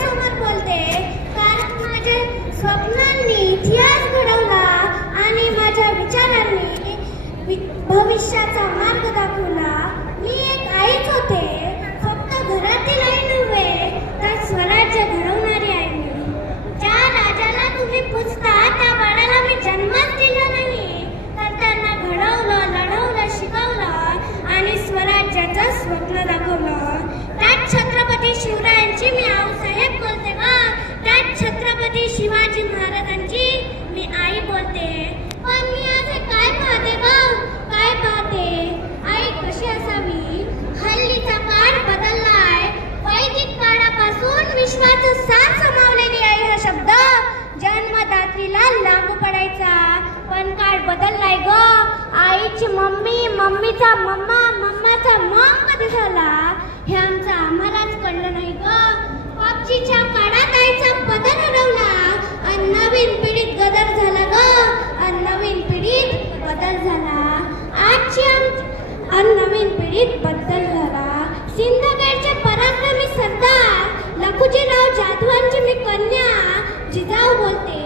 समोर बोलते. कारण माझ्या स्वप्नांनी इतिहास घडवला आणि माझ्या विचारांनी भविष्याचा आणि नवीन पिढीत बद्दल घडा सिंदखेडचे पराक्रमी सरदार लखुजीराव जाधवांची मी कन्या जिजाऊ बोलते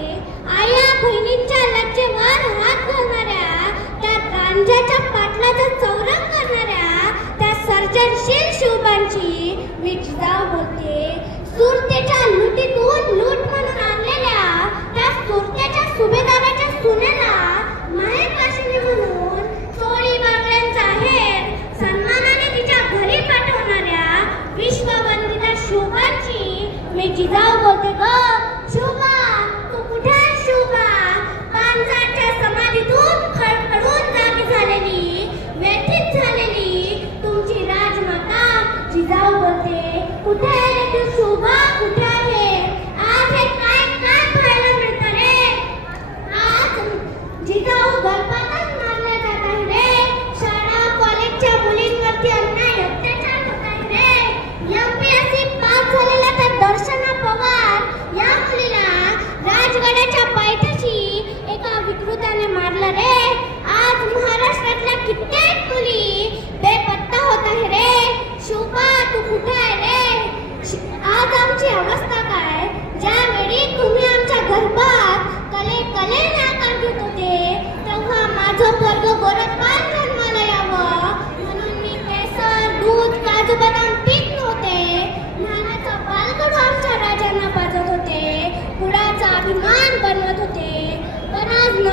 आया बहिणींच्या लज्जेवर हात घालणाऱ्या त्या गांजाच्या पाटलाचा चौरंग करणाऱ्या त्या सर्जनशील शिवबांची मी जिजाऊ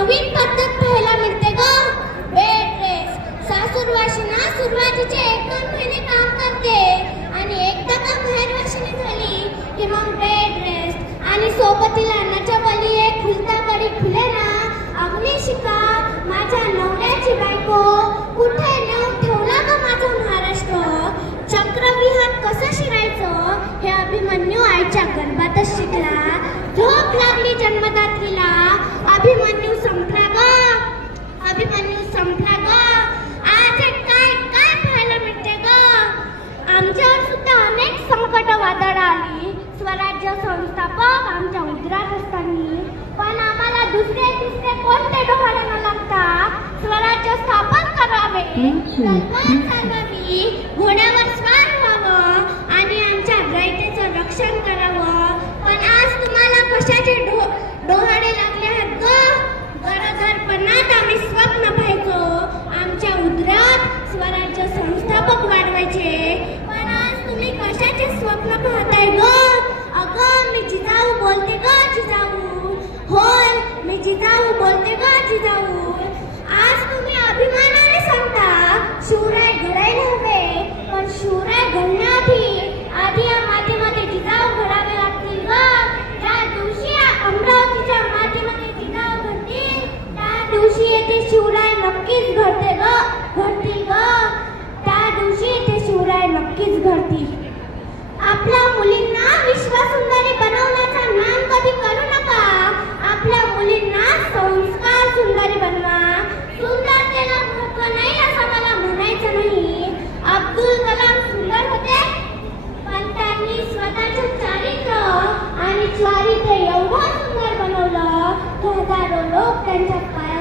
नवीन पद्धत पाहायला मिळते ग. बेड रेस्ट सासूर वाशिना सुरुवातीचे एक दोन महिने काम करते. आणि एकदा का बाहेर वाशिनी झाली की मग बेड रेस्ट आणि सोबतीला अन्नाच्या बली एक खुलता बळी खुले ना. अग्निशिका माझ्या नवऱ्याची बायको. कुठे नेऊन ठेवला का माझा महाराष्ट्र? चक्रविहार कसं शिरायचं? हे अभिमन्यू आईच्या गर्भातच शिकला. झोप लागली जन्मदात्रीला. अभिमन्यू स्वराज्य संस्थापक आमच्या उद्रात असताना पण आम्हाला दुसरे दुसरे कोणते डोहाळे न लागता स्वराज्य स्थापन करावे. सर्वात जिजाऊ बोलते का जिजाऊ आज तुम्ही अभिमानाने सांगता शिवराय घडायला हवे. पण शिवराय घडण्याआधी आधी या मातीमध्ये जिजाऊ घडावे लागतील ग. त्या दिवशी अमरावतीच्या मातीमध्ये जिजाऊ घडतील त्या दिवशी येथे शिवराय नक्कीच घडते ग. घडतील ग. त्या दिवशी येथे शिवराय नक्कीच घडतील. आपल्या मुलींना विश्वासुंदरी no pent-up fire